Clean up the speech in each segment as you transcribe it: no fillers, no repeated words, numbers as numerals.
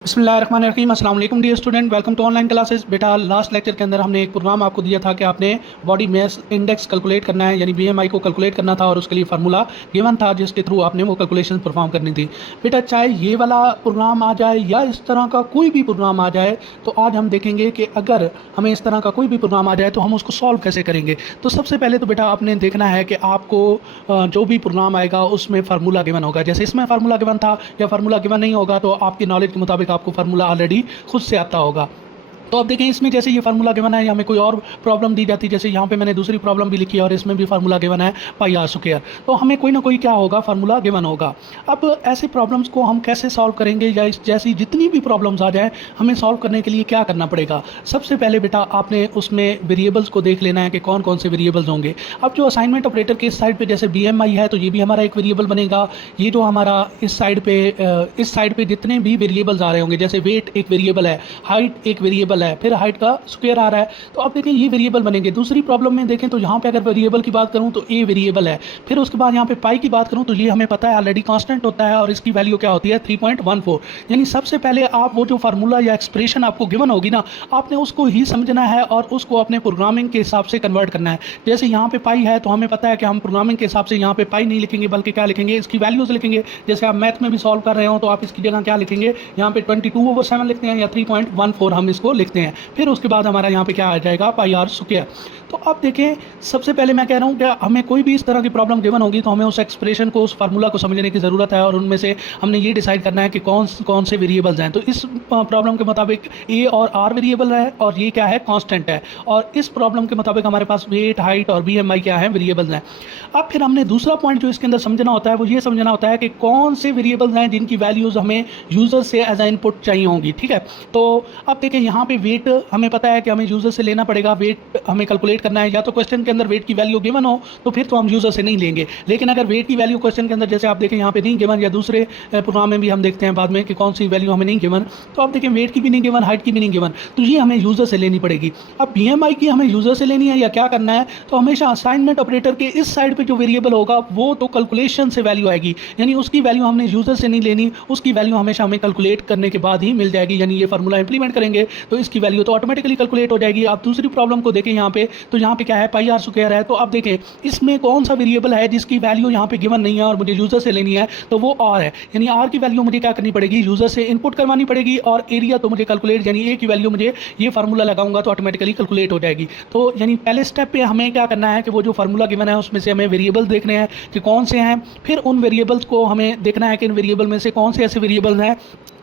बिस्मिल्लाहिर्रहमानिर्रहीम अस्सलाम वालेकुम dear student, welcome to online classes. बेटा लास्ट लेक्चर के अंदर हमने एक प्रोग्राम आपको दिया था कि आपने बॉडी मास इंडेक्स कैलकुलेट करना है, यानी बीएमआई को कैलकुलेट करना था और उसके लिए फार्मूला गिवन था जिसके थ्रू आपने वो कैलकुलेशन परफॉर्म करनी थी। बेटा चाहे ये वाला प्रोग्राम आ जाए या इस तरह का कोई भी प्रोग्राम आ जाए, तो आज हम देखेंगे कि अगर हमें इस तरह का कोई भी प्रोग्राम आ जाए तो हम उसको सॉल्व कैसे करेंगे। तो सबसे पहले तो बेटा आपने देखना है कि आपको जो भी प्रोग्राम आएगा उसमें फार्मूला गिवन होगा। जैसे इसमें फार्मूला गिवन था या फार्मूला गिवन नहीं होगा तो आपकी नॉलेज के मुताबिक आपको फार्मूला ऑलरेडी खुद से आता होगा। तो अब देखें इसमें जैसे ये फार्मूला गिवन है, हमें कोई और प्रॉब्लम दी जाती है, जैसे यहाँ पे मैंने दूसरी प्रॉब्लम भी लिखी है और इसमें भी फार्मूला गिवन है पाई आर स्क्वायर, तो हमें कोई ना कोई क्या होगा फार्मूला गिवन होगा। अब ऐसे प्रॉब्लम्स को हम कैसे सॉल्व करेंगे या जैसी जितनी भी प्रॉब्लम्स आ जाए हमें सॉल्व करने के लिए क्या करना पड़ेगा। सबसे पहले बेटा आपने उसमें वेरिएबल्स को देख लेना है कि कौन कौन से वेरिएबल्स होंगे। अब जो असाइनमेंट ऑपरेटर के इस साइड पर जैसे बी एम आई है तो ये भी हमारा एक वेरिएबल बनेगा। ये जो हमारा इस साइड पे जितने भी वेरिएबल्स आ रहे होंगे, जैसे वेट एक वेरिएबल है, हाइट एक वेरिएबल है, फिर हाइट का स्क्वायर आ रहा है, तो आप देखें ये वेरिएबल बनेंगे। दूसरी प्रॉब्लम में देखें तो यहाँ पे अगर वेरिएबल की बात करूँ तो ए वेरिएबल है, फिर उसके बाद यहाँ पे पाई की बात करूँ तो ये हमें पता है ऑलरेडी कांस्टेंट होता है और इसकी वैल्यू क्या होती है 3.14। यानी सबसे पहले आप वो जो फार्मूला या एक्सप्रेशन आपको गिवन होगी ना, आपने उसको ही समझना है और उसको अपने प्रोग्रामिंग के हिसाब से कन्वर्ट करना है। जैसे यहाँ पे पाई है तो हमें पता है कि हम प्रोग्रामिंग के हिसाब से यहाँ पे पाई नहीं लिखेंगे बल्कि क्या लिखेंगे, इसकी वैल्यूज लिखेंगे। जैसे आप मैथ में भी सॉल्व कर रहे हो तो आप इसकी जगह क्या लिखेंगे, यहाँ पे 22/7 लिखते हैं या 3.14 हम इसको लिखते हैं। फिर उसके बाद हमारा यहाँ पे क्या आ जाएगा पाई आर स्क्वायर। तो अब देखें सबसे पहले मैं कह रहा हूँ कि हमें कोई भी इस तरह की प्रॉब्लम गिवन होगी तो हमें उस एक्सप्रेशन को, उस फार्मूला को समझने की ज़रूरत है और उनमें से हमने ये डिसाइड करना है कि कौन कौन से वेरिएबल्स हैं। तो इस प्रॉब्लम के मुताबिक ए और आर वेरिएबल है और ये क्या है कांस्टेंट है, और इस प्रॉब्लम के मुताबिक हमारे पास वेट, हाइट और बी एम आई क्या है वेरिएबल्स हैं। अब फिर हमने दूसरा पॉइंट जो इसके अंदर समझना होता है वो ये समझना होता है कि कौन से वेरिएबल्स हैं जिनकी वैल्यूज़ हमें यूज़र से एज ए इनपुट चाहिए होंगी। ठीक है, तो अब देखें यहाँ पे वेट हमें पता है कि हमें यूज़र से लेना पड़ेगा, वेट हमें कैलकुलेट करना है। या तो क्वेश्चन के अंदर वेट की वैल्यू गिवन हो तो फिर तो हम यूज़र से नहीं लेंगे, लेकिन अगर वेट की वैल्यू क्वेश्चन के अंदर जैसे आप देखें यहाँ पे नहीं गिवन, या दूसरे प्रोग्राम में भी हम देखते हैं बाद में कि कौन सी वैल्यू हमें नहीं गिवन, तो आप देखें वेट की भी नहीं गिवन, हाइट की भी नहीं गिवन, तो ये हमें यूज़र से लेनी पड़ेगी। अब बी एम आई की हमें यूज़र से लेनी है या क्या करना है, तो हमेशा असाइनमेंट ऑपरेटर के इस साइड पर जो वेरिएबल होगा वो तो कैलकुलेशन से वैल्यू आएगी, यानी उसकी वैल्यू हमने यूज़र से नहीं लेनी, उसकी वैल्यू हमेशा हमें कैलकुलेट करने के बाद ही मिल जाएगी। यानी ये फार्मूला इंप्लीमेंट करेंगे तो इसकी वैल्यू तो ऑटोमेटिकली कैलकुलेट हो जाएगी। आप दूसरी प्रॉब्लम को देखें यहाँ पे, तो यहाँ पे क्या है पाई आर स्क्वायर है, तो आप देखें इसमें कौन सा वेरिएबल है जिसकी वैल्यू यहाँ पे गिवन नहीं है और मुझे यूज़र से लेनी है, तो वो आर है। यानी आर की वैल्यू मुझे क्या करनी पड़ेगी, यूज़र से इनपुट करवानी पड़ेगी, और एरिया तो मुझे कैलकुलेट, यानी ए की वैल्यू मुझे ये फार्मूला लगाऊंगा तो ऑटोमेटिकली कैलकुलेट हो जाएगी। तो यानी पहले स्टेप पे हमें क्या करना है कि वो जो फार्मूला गिवन है उसमें से हमें वेरिएबल देखने हैं कि कौन से हैं, फिर उन वेरिएबल्स को हमें देखना है कि इन वेरिएबल में से कौन से ऐसे वेरिएबल हैं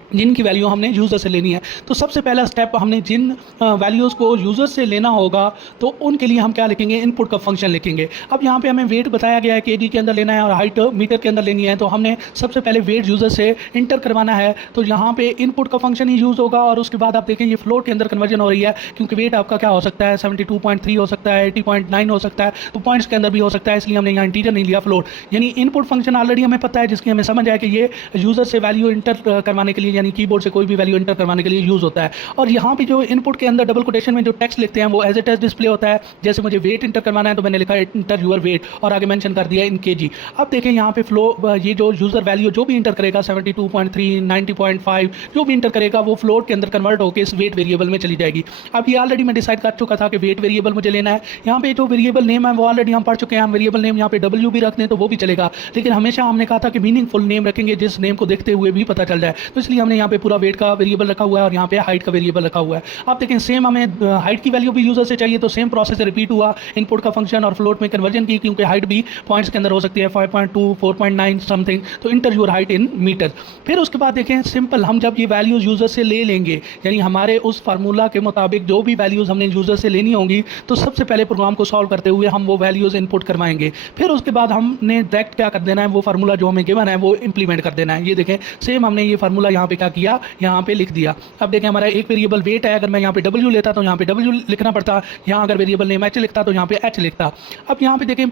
जिनकी वैल्यू हमने यूज़र से लेनी है। तो सबसे पहला स्टेप, हमने जिन वैल्यूज़ को यूज़र से लेना होगा तो उनके लिए हम क्या लिखेंगे, इनपुट का फंक्शन लिखेंगे। अब यहाँ पे हमें वेट बताया गया है केजी के अंदर लेना है और हाइट मीटर के अंदर लेनी है, तो हमने सबसे पहले वेट यूज़र से इंटर करवाना है, तो यहाँ पे इनपुट का फंक्शन ही यूज़ होगा। और उसके बाद आप देखें ये फ्लोट के अंदर कन्वर्जन हो रही है, क्योंकि वेट आपका क्या हो सकता है 72.3 हो सकता है, 80.9 हो सकता है, तो पॉइंट्स के अंदर भी हो सकता है, इसलिए हमने यहाँ इंटीजर नहीं लिया फ्लोट। यानी इनपुट फंक्शन ऑलरेडी हमें पता है जिसकी हमें समझ आए कि ये यूज़र से वैल्यू इंटर करवाने के लिए, यानी कीबोर्ड से कोई भी वैल्यू इंटर करवाने के लिए यूज होता है। और यहाँ पे जो इनपुट के अंदर डबल कोटेशन में जो टेक्स्ट लिखते हैं वो एज ए टेक्स्ट डिस्प्ले होता है। जैसे मुझे वेट इंटर करवाना है तो मैंने लिखा इंटर यूर वेट और आगे मेंशन कर दिया इन केजी। अब देखें यहाँ पे फ्लो, ये जो यूजर वैल्यू जो भी इंटर करेगा 72.3, 90.5 जो भी इंटर करेगा वो फ्लोट के अंदर कन्वर्ट होकर इस वेट वेरिएबल में चली जाएगी। अब ये ऑलरेडी मैं डिसाइड कर चुका था कि वेट वेरिएबल मुझे लेना है। यहाँ पे जो वेरिएबल नेम है वो ऑलरेडी हम पढ़ चुके हैं, हम वेरिएबल नेम यहाँ पे डब्ल्यू भी रख दें तो वो भी चलेगा, लेकिन हमेशा हमने कहा था कि मीनिंगफुल नेम रखेंगे जिस नेम को देखते हुए भी पता चल जाए, तो इसलिए हमने यहाँ पे पूरा वेट का वेरिएबल रखा हुआ है और यहाँ पे हाइट का वेरिएबल रखा हुआ है। आप देखें सेम हमें हाइट की वैल्यू भी यूजर से चाहिए, तो सेम प्रोसेस रिपीट हुआ, इनपुट का फंक्शन और फ्लोट में कन्वर्जन की, क्योंकि हाइट भी पॉइंट्स के अंदर हो सकती है 5.2, 4.9 समथिंग, तो enter your height in metre. फिर उसके बाद देखें सिंपल, हम जब ये वैल्यूज यूजर से ले लेंगे, यानी हमारे उस फार्मूला के मुताबिक जो भी वैल्यूज हमने यूजर से लेनी होंगी, तो सबसे पहले प्रोग्राम को सॉल्व करते हुए हम वो वैल्यूज इनपुट करवाएंगे। फिर उसके बाद हमने डायरेक्ट क्या कर देना है, वो फार्मूला जो हमें गिवन है वो इंप्लीमेंट कर देना है। ये देखें सेम हमने ये फार्मूला यहाँ पे क्या किया, यहाँ पे लिख दिया। अब देखें हमारा एक वेरिएबल वेट है, अगर मैं यहाँ पे डब्ल्यू लेता तो यहाँ पे डब्ल्यू लिखना पड़ता, यहाँ अगर वेरिएबल नेम एच लिखता तो यहाँ पे एच लिखता। अब यहाँ पे देखें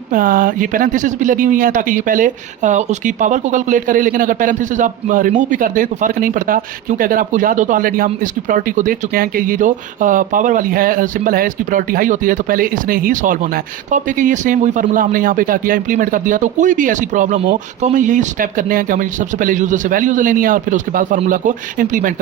ये पैरेंथेसिस भी लगी हुई है ताकि ये पहले उसकी पावर को कैलकुलेट करे, लेकिन अगर पैरेंथेसिस आप रिमूव भी कर दें तो फर्क नहीं पड़ता, क्योंकि अगर आपको याद हो तो ऑलरेडी हम इसकी प्रायोरिटी को देख चुके हैं कि ये जो पावर वाली है सिंबल है इसकी प्रायोरिटी हाई होती है, तो पहले इसने ही सॉल्व होना है। तो आप देखिए ये सेम वही फार्मूला हमने यहाँ पे क्या किया, इंप्लीमेंट कर दिया। तो कोई भी ऐसी प्रॉब्लम हो तो हमें यही स्टेप करने हैं कि हमें सबसे पहले यूजर से वैल्यूज लेनी है और फिर उसके बाद फार्मूला फार्मूला को इम्प्लीमेंट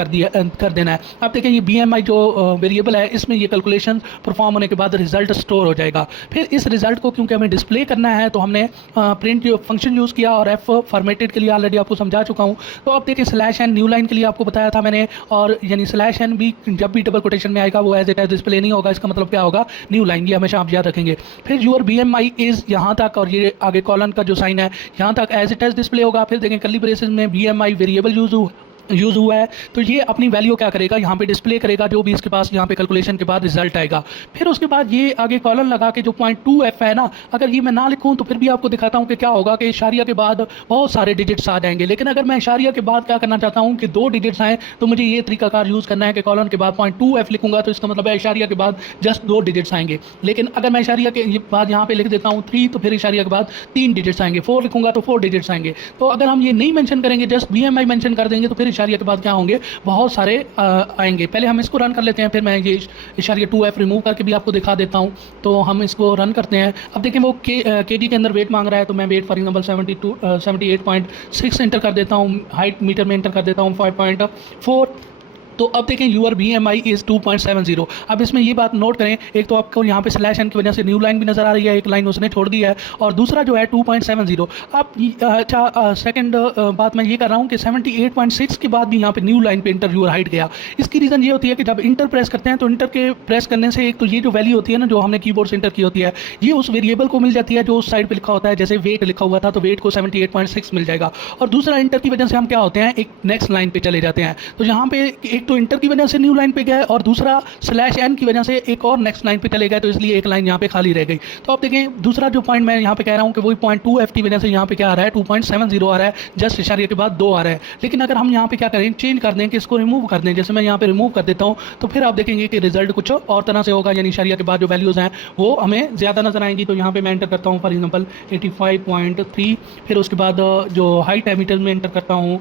कर देना है। अब देखें ये BMI जो वेरिएबल है इसमें ये कैलकुलेशन परफॉर्म होने के बाद रिजल्ट स्टोर हो जाएगा। फिर इस रिजल्ट को क्योंकि हमें डिस्प्ले करना है तो हमने प्रिंट फंक्शन यूज़ किया और F फॉर्मेटेड के लिए ऑलरेडी आपको समझा चुका हूँ। तो अब देखिए /n न्यू लाइन के लिए आपको बताया था मैंने, और यानी /n भी जब भी डबल कोटेशन में आएगा वो एज इट एज डिस्प्ले नहीं होगा, इसका मतलब क्या होगा, न्यू लाइन, ये हमेशा आप याद रखेंगे। फिर योर BMI इज़ यहाँ तक और ये आगे कॉलन का जो साइन है यहाँ तक एज इट एज डिस्प्ले होगा। फिर देखें कर्ली ब्रेसेस में BMI वेरिएबल यूज़ हुआ है तो ये अपनी वैल्यू क्या करेगा, यहाँ पे डिस्प्ले करेगा जो भी इसके पास यहाँ पे कैलकुलेशन के बाद रिजल्ट आएगा। फिर उसके बाद ये आगे कॉलम लगा के जो 0.2f है ना, अगर ये मैं ना लिखूँ तो फिर भी आपको दिखाता हूँ कि क्या होगा कि इशारिया के बाद बहुत सारे डिजिट्स आ जाएंगे। लेकिन अगर मैं इशारिया के बाद क्या करना चाहता हूँ कि 2 डिजिट्स आएँ तो मुझे ये तरीकाकार यूज़ करना है कि कॉलम के बाद 0.2f लिखूँगा तो इसका मतलब है इशारिया के बाद जस्ट 2 डिजिट्स आएंगे। लेकिन अगर मैं इशारिया के बाद यहाँ पे लिख देता हूँ 3 तो फिर इशारिया के बाद 3 डिजिट्स आएंगे, 4 लिखूँगा तो 4 डिजिट्स आएंगे। तो अगर हम ये नहीं मेंशन करेंगे, जस्ट BMI मेंशन कर देंगे तो फिर इशारिया के बाद क्या होंगे, बहुत सारे आएंगे। पहले हम इसको रन कर लेते हैं, फिर मैं ये इशारिया 2f रिमूव करके भी आपको दिखा देता हूँ। तो हम इसको रन करते हैं। अब देखें वो kg के अंदर वेट मांग रहा है तो मैं वेट फॉर एग्जाम्पल 78.6 एंटर कर देता हूँ, हाइट मीटर में एंटर कर देता हूँ 5.4। तो अब देखें यूर BMI इज़ 2.70। अब इसमें ये बात नोट करें, एक तो आपको यहाँ पे /n की वजह से न्यू लाइन भी नज़र आ रही है, एक लाइन उसने छोड़ दी है, और दूसरा जो है 2.70। अब अच्छा सेकंड बात मैं ये कर रहा हूँ कि 78.6 के बाद भी यहाँ पे न्यू लाइन पे इंटर यूर हाइट गया। इसकी रीज़न ये होती है कि जब इंटर प्रेस करते हैं तो इंटर के प्रेस करने से एक तो ये जो वैल्यू होती है ना जो हमने कीबोर्ड से इंटर की होती है ये उस वेरिएबल को मिल जाती है जो उस साइड पर लिखा होता है। जैसे वेट लिखा हुआ था तो वेट को 78.6 मिल जाएगा, और दूसरा इंटर की वजह से हम क्या होते हैं, एक नेक्स्ट लाइन पर चले जाते हैं। तो यहाँ पे एक तो इंटर की वजह से न्यू लाइन पे गया और दूसरा /n की वजह से एक और नेक्स्ट लाइन पे चले गए, तो इसलिए एक लाइन यहाँ पे खाली रह गई। तो आप देखें दूसरा जो पॉइंट मैं यहाँ पे कह रहा हूँ कि वही 0.2f की वजह से यहाँ पे क्या आ रहा है, 2.70 आ रहा है, जस्ट इशारे के बाद 2 आ रहा है। लेकिन अगर हम यहाँ पे क्या करें, चेंज कर दें कि इसको रिमूव कर दें, जैसे मैं यहाँ पे रिमूव कर देता हूँ तो फिर आप देखेंगे कि रिजल्ट कुछ और तरह से होगा, यानी इशारिया के बाद जो वैल्यूज़ हैं वो हमें ज़्यादा नजर आएंगी। तो यहाँ पे मैं एंटर करता हूँ फॉर एग्जाम्पल 85.3, फिर उसके बाद जो हाइट है मीटर में एंटर करता हूँ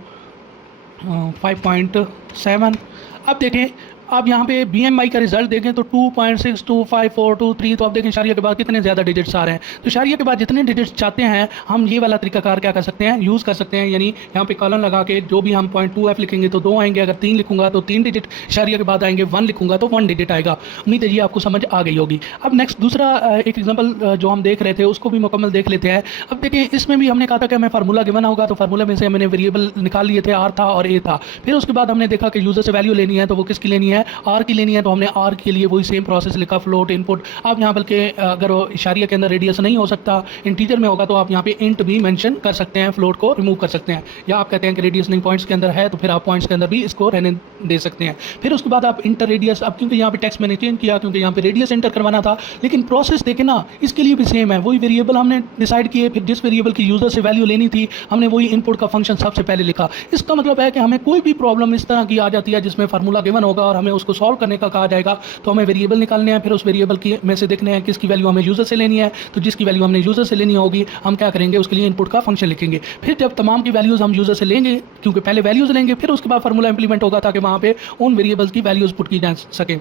5.7। अब देखें आप यहाँ पे BMI का रिजल्ट देखें तो 2.625423, तो आप देखें इशारिया के बाद कितने ज़्यादा डिजिट्स आ रहे हैं। तो इशारिया के बाद जितने डिजिट्स चाहते हैं हम ये वाला तरीकाकार क्या कर सकते हैं, यूज़ कर सकते हैं। यानी यहाँ पे कॉलम लगा के जो भी हम 0.2f लिखेंगे तो 2 आएंगे, अगर 3 लिखूंगा तो 3 डिजिट इशारिया के बाद आएंगे, 1 लिखूंगा तो 1 डिजिट आएगा। उम्मीद है ये आपको समझ आ गई होगी। अब नेक्स्ट दूसरा एक एग्जाम्पल जो हम देख रहे थे उसको भी मुकम्मल देख लेते हैं। अब देखिए इसमें भी हमने कहा था कि हमें फार्मूला गिवन होगा, तो फार्मूला में से हमने वेरिएबल निकाल लिए थे, R था और A था। फिर उसके बाद हमने देखा कि यूज़र से वैल्यू लेनी है तो वो किसकी लेनी है, R की लेनी है। तो हमने R के लिए वही सेम प्रोसेस लिखा, फ्लोट इनपुट। आप यहाँ बल्कि अगर इशारिया के अंदर रेडियस नहीं हो सकता, इंटीजर में होगा तो आप यहाँ पे इंट भी मेंशन कर सकते हैं, फ्लोट को रिमूव कर सकते हैं। या आप कहते हैं कि रेडियस नहीं पॉइंट्स के अंदर है तो फिर आप पॉइंट्स के अंदर भी इसको रहने दे सकते हैं। फिर उसके बाद आप इंटर रेडियस, अब क्योंकि यहाँ पे टेक्स्ट मैंने चेंज किया क्योंकि यहाँ पे रेडियस इंटर करवाना था, लेकिन प्रोसेस देखें ना इसके लिए भी सेम है। वही वेरिएबल हमने डिसाइड किए, फिर जिस वेरिएबल की यूजर से वैल्यू लेनी थी हमने वही इनपुट का फंक्शन सबसे पहले लिखा। इसका मतलब है कि हमें कोई भी प्रॉब्लम इस तरह की आ जाती है जिसमें फार्मूला गिवन होगा और हमें उसको सॉल्व करने का कहा जाएगा, तो हमें वेरिएबल निकालने हैं, फिर उस वेरिएबल की में से देखने हैं किसकी वैल्यू हमें यूजर से लेनी है। तो जिसकी वैल्यू हमने यूजर से लेनी होगी हम क्या करेंगे, उसके लिए इनपुट का फंक्शन लिखेंगे। फिर जब तमाम की वैल्यूज़ हम यूजर से लेंगे, क्योंकि पहले वैल्यूज़ लेंगे फिर उसके बाद फार्मूला इंप्लीमेंट होगा ताकि वहाँ पे उन वेरिएबल्स की वैल्यूज़ पुट की जा सके।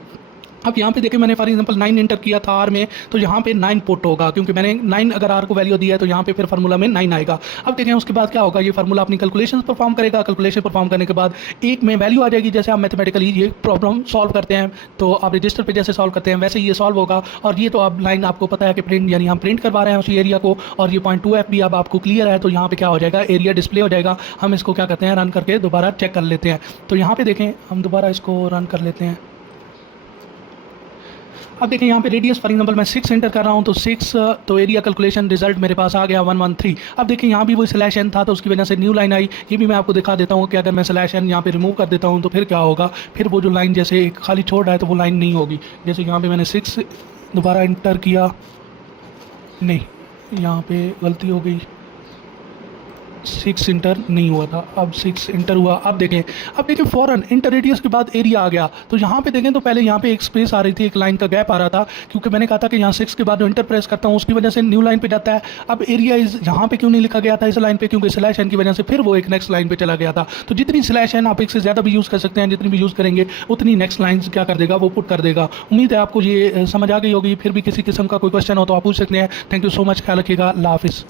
अब यहाँ पे देखिए मैंने फॉर एग्जांपल 9 इंटर किया था R में, तो यहाँ पे 9 पुट होगा क्योंकि मैंने 9 अगर R को वैल्यू दी है तो यहाँ पे फिर फार्मूला में 9 आएगा। अब देखें उसके बाद क्या होगा, ये फार्मूला अपनी कैलकुलेशन परफॉर्म करेगा। कैलकुलेशन परफॉर्म करने के बाद एक में वैल्यू आ जाएगी। जैसे आप मैथमेटिकली ये प्रॉब्लम सॉल्व करते हैं तो आप रजिस्टर पे जैसे सॉल्व करते हैं वैसे ये सॉल्व होगा। और ये तो आप लाइन आपको पता है कि प्रिंट, यानी हम प्रिंट करवा रहे हैं उसी एरिया को, और ये 0.2f भी अब आपको क्लियर है। तो यहाँ पे क्या हो जाएगा, एरिया डिस्प्ले हो जाएगा। हम इसको क्या करते हैं, रन करके दोबारा चेक कर लेते हैं। तो यहाँ पे देखें हम दोबारा इसको रन कर लेते हैं। अब देखें यहाँ पे रेडियस फॉर एग्जांपल मैं 6 एंटर कर रहा हूँ तो 6, तो एरिया कैलकुलेशन रिजल्ट मेरे पास आ गया 113। अब देखें यहाँ भी वही /n था तो उसकी वजह से न्यू लाइन आई। ये भी मैं आपको दिखा देता हूँ कि अगर मैं /n यहाँ पे रिमूव कर देता हूँ तो फिर क्या होगा, फिर वो जो लाइन जैसे एक खाली छोड़ रहा है तो वो लाइन नहीं होगी। जैसे यहाँ पर मैंने 6 दोबारा इंटर किया, नहीं यहाँ पर गलती हो गई, 6 इंटर नहीं हुआ था, अब 6 इंटर हुआ। अब देखें फ़ौरन इंटर रेडियस के बाद एरिया आ गया। तो यहाँ पे देखें तो पहले यहाँ पे एक स्पेस आ रही थी, एक लाइन का गैप आ रहा था, क्योंकि मैंने कहा था कि यहाँ 6 के बाद जो इंटर प्रेस करता हूँ उसकी वजह से न्यू लाइन पे जाता है। अब एरिया इस यहाँ पे क्यों नहीं लिखा गया था इस लाइन पे, क्योंकि /n की वजह से फिर वो एक नेक्स्ट लाइन पे चला गया था। तो जितनी /n आप एक से ज़्यादा भी यूज़ कर सकते हैं, जितनी भी यूज़ करेंगे उतनी नेक्स्ट लाइन क्या कर देगा, वो पुट कर देगा। उम्मीद है आपको ये समझ आ गई होगी। फिर भी किसी किस्म का कोई क्वेश्चन हो तो आप पूछ सकते हैं। थैंक यू सो मच, ख्याल रखिएगा, अल्लाह हाफिज़।